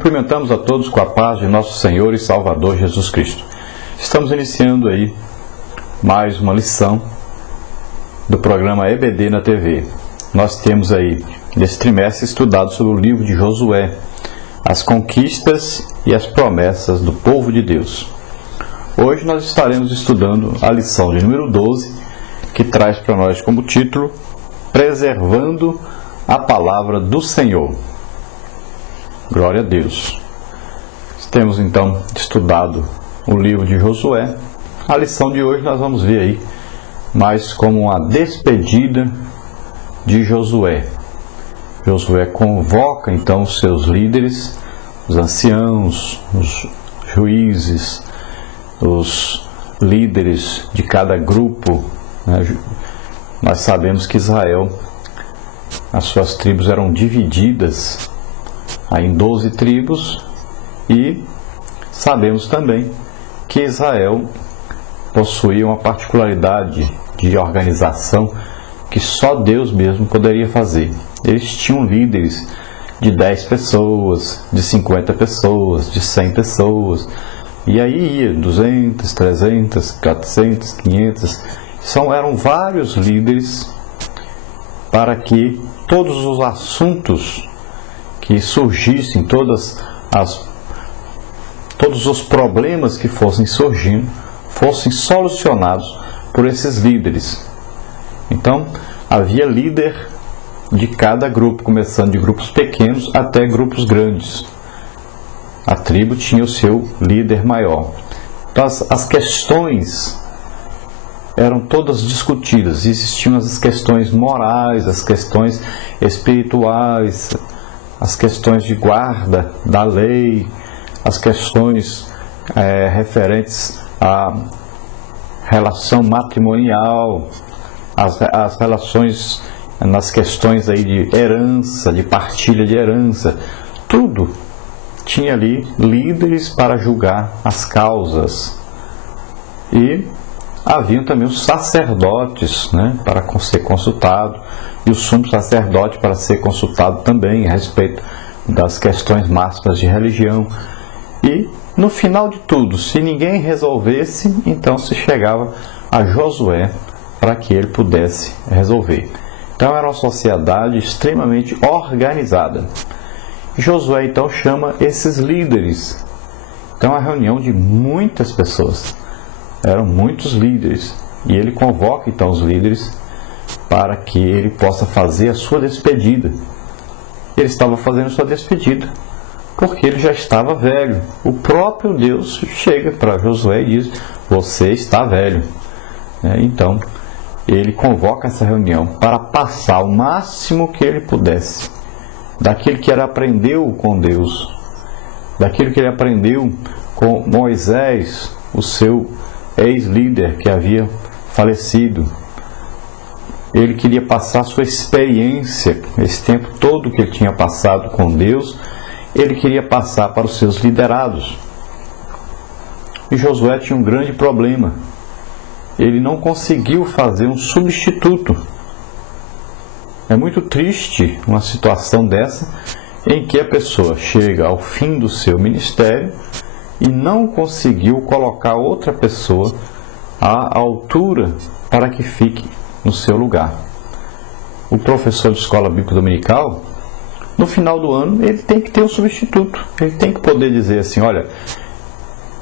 Cumprimentamos a todos com a paz de nosso Senhor e Salvador Jesus Cristo. Estamos iniciando aí mais uma lição do programa EBD na TV. Nós temos aí, nesse trimestre, estudado sobre o livro de Josué, as conquistas e as promessas do povo de Deus. Hoje nós estaremos estudando a lição de número 12, que traz para nós como título Preservando a Palavra do Senhor. Glória a Deus. Temos então estudado o livro de Josué. A lição de hoje nós vamos ver aí mais como uma despedida de Josué. Josué convoca então os seus líderes, os anciãos, os juízes, os líderes de cada grupo. Nós sabemos que Israel, as suas tribos eram divididas em 12 tribos, e sabemos também que Israel possuía uma particularidade de organização que só Deus mesmo poderia fazer. Eles tinham líderes de 10 pessoas, de 50 pessoas, de 100 pessoas, e aí ia 200, 300, 400, 500, eram vários líderes para que todos os assuntos que surgissem, todos os problemas que fossem surgindo, fossem solucionados por esses líderes. Então, havia líder de cada grupo, começando de grupos pequenos até grupos grandes. A tribo tinha o seu líder maior. Então, as questões eram todas discutidas. Existiam as questões morais, as questões espirituais, as questões de guarda da lei, as questões referentes à relação matrimonial, as relações nas questões aí de herança, de partilha de herança, tudo tinha ali líderes para julgar as causas. E haviam também os sacerdotes, para ser consultado, e o sumo sacerdote para ser consultado também a respeito das questões máximas de religião. E no final de tudo, se ninguém resolvesse, então se chegava a Josué para que ele pudesse resolver. Então era uma sociedade extremamente organizada. Josué então chama esses líderes. Então é uma reunião de muitas pessoas. Eram muitos líderes. E ele convoca então os líderes para que ele possa fazer a sua despedida. Ele estava fazendo sua despedida porque ele já estava velho. O próprio Deus chega para Josué e diz: você está velho. Então, ele convoca essa reunião para passar o máximo que ele pudesse daquilo que ele aprendeu com Deus, daquilo que ele aprendeu com Moisés, o seu ex-líder que havia falecido. Ele queria passar sua experiência, esse tempo todo que ele tinha passado com Deus, ele queria passar para os seus liderados. E Josué tinha um grande problema. Ele não conseguiu fazer um substituto. É muito triste uma situação dessa, em que a pessoa chega ao fim do seu ministério e não conseguiu colocar outra pessoa à altura para que fique no seu lugar. O professor de escola bíblica dominical, no final do ano, ele tem que ter um substituto. Ele tem que poder dizer assim: olha,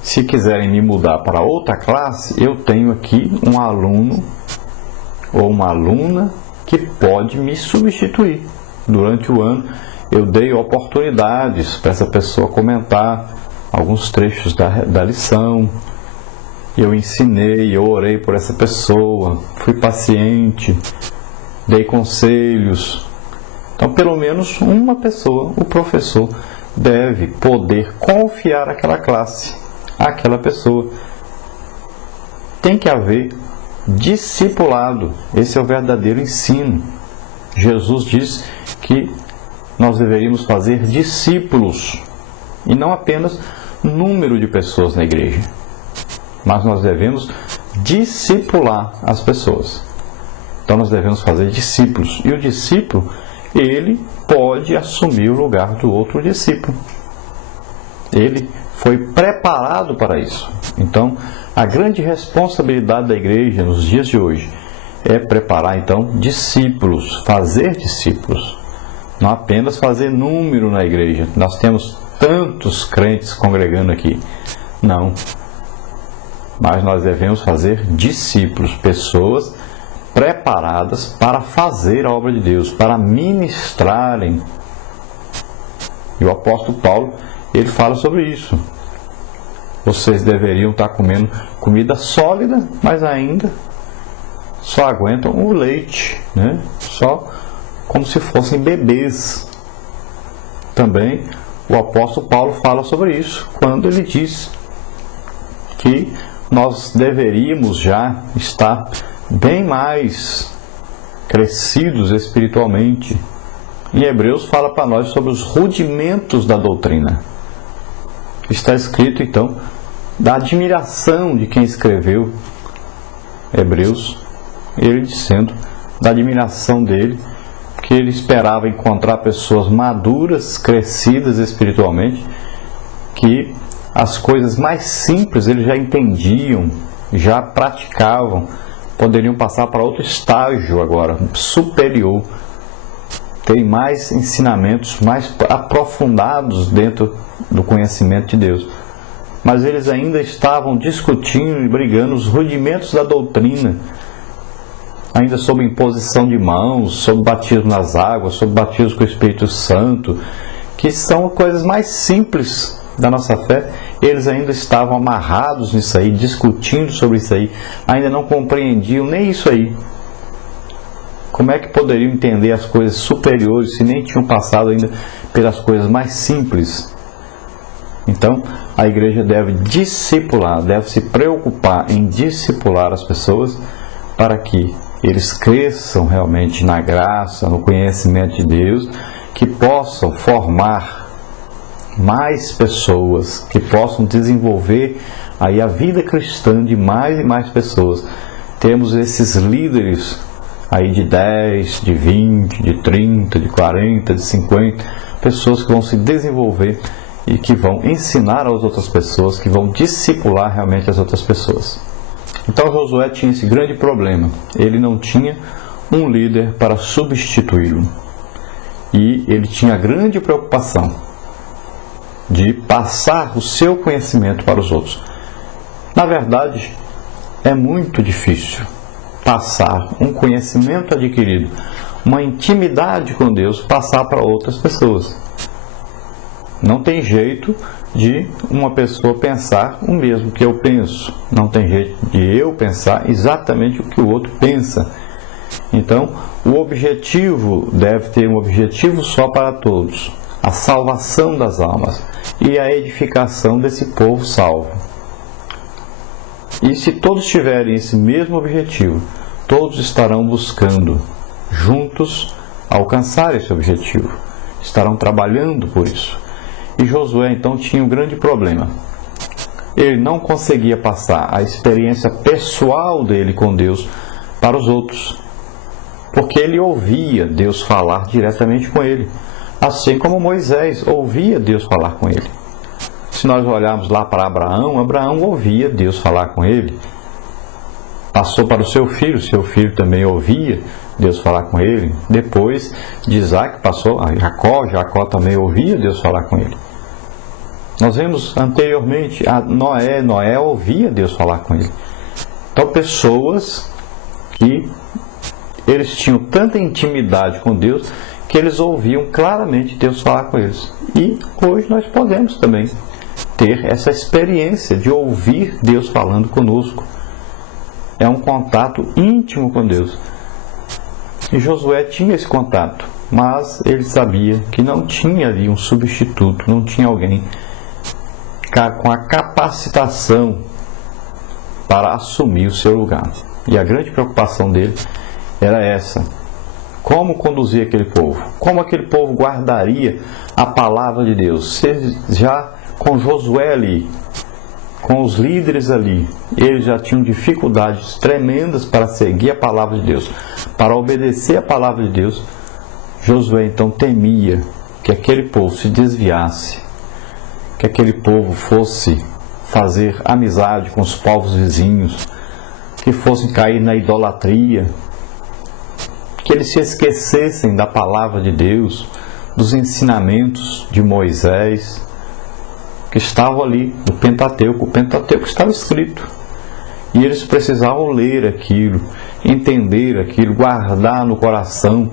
se quiserem me mudar para outra classe, eu tenho aqui um aluno ou uma aluna que pode me substituir. Durante o ano, eu dei oportunidades para essa pessoa comentar alguns trechos da lição. Eu ensinei, eu orei por essa pessoa, fui paciente, dei conselhos. Então, pelo menos uma pessoa, o professor, deve poder confiar aquela classe, àquela pessoa. Tem que haver discipulado. Esse é o verdadeiro ensino. Jesus diz que nós deveríamos fazer discípulos, e não apenas número de pessoas na igreja, mas nós devemos discipular as pessoas. Então nós devemos fazer discípulos. E o discípulo, ele pode assumir o lugar do outro discípulo. Ele foi preparado para isso. Então, a grande responsabilidade da igreja nos dias de hoje é preparar, então, discípulos, fazer discípulos. Não apenas fazer número na igreja. Nós temos tantos crentes congregando aqui. Não. Mas nós devemos fazer discípulos, pessoas preparadas para fazer a obra de Deus, para ministrarem. E o apóstolo Paulo, ele fala sobre isso. Vocês deveriam estar comendo comida sólida, mas ainda só aguentam o leite, né? Só como se fossem bebês. Também o apóstolo Paulo fala sobre isso, quando ele diz que nós deveríamos já estar bem mais crescidos espiritualmente. Em Hebreus fala para nós sobre os rudimentos da doutrina. Está escrito, então, da admiração de quem escreveu Hebreus, ele dizendo da admiração dele, que ele esperava encontrar pessoas maduras, crescidas espiritualmente, que as coisas mais simples eles já entendiam, já praticavam, poderiam passar para outro estágio agora, superior, tem mais ensinamentos mais aprofundados dentro do conhecimento de Deus. Mas eles ainda estavam discutindo e brigando os rudimentos da doutrina, ainda sobre imposição de mãos, sobre batismo nas águas, sobre batismo com o Espírito Santo, que são coisas mais simples da nossa fé. Eles ainda estavam amarrados nisso aí, discutindo sobre isso aí, ainda não compreendiam nem isso aí. Como é que poderiam entender as coisas superiores se nem tinham passado ainda pelas coisas mais simples? Então, a igreja deve discipular, deve se preocupar em discipular as pessoas para que eles cresçam realmente na graça, no conhecimento de Deus, que possam formar mais pessoas, que possam desenvolver aí a vida cristã de mais e mais pessoas. Temos esses líderes aí de 10, de 20, de 30, de 40, de 50, pessoas que vão se desenvolver e que vão ensinar às outras pessoas, que vão discipular realmente as outras pessoas. Então Josué tinha esse grande problema, ele não tinha um líder para substituí-lo. E ele tinha a grande preocupação de passar o seu conhecimento para os outros. Na verdade, é muito difícil passar um conhecimento adquirido, uma intimidade com Deus, passar para outras pessoas. Não tem jeito de uma pessoa pensar o mesmo que eu penso. Não tem jeito de eu pensar exatamente o que o outro pensa. Então, o objetivo deve ter um objetivo só para todos: a salvação das almas e a edificação desse povo salvo. E se todos tiverem esse mesmo objetivo, todos estarão buscando juntos alcançar esse objetivo, estarão trabalhando por isso. E Josué então tinha um grande problema. Ele não conseguia passar a experiência pessoal dele com Deus para os outros, porque ele ouvia Deus falar diretamente com ele, assim como Moisés ouvia Deus falar com ele. Se nós olharmos lá para Abraão, Abraão ouvia Deus falar com ele. Passou para o seu filho também ouvia Deus falar com ele. Depois de Isaac passou a Jacó também ouvia Deus falar com ele. Nós vemos anteriormente a Noé ouvia Deus falar com ele. Então pessoas que eles tinham tanta intimidade com Deus que eles ouviam claramente Deus falar com eles. E hoje nós podemos também ter essa experiência de ouvir Deus falando conosco. É um contato íntimo com Deus. E Josué tinha esse contato, mas ele sabia que não tinha ali um substituto, não tinha alguém com a capacitação para assumir o seu lugar. E a grande preocupação dele era essa: como conduzir aquele povo, como aquele povo guardaria a palavra de Deus. Se já com Josué ali, com os líderes ali, eles já tinham dificuldades tremendas para seguir a palavra de Deus, para obedecer a palavra de Deus. Josué então temia que aquele povo se desviasse, que aquele povo fosse fazer amizade com os povos vizinhos, que fossem cair na idolatria, que eles se esquecessem da palavra de Deus, dos ensinamentos de Moisés, que estavam ali no Pentateuco. O Pentateuco estava escrito. E eles precisavam ler aquilo, entender aquilo, guardar no coração,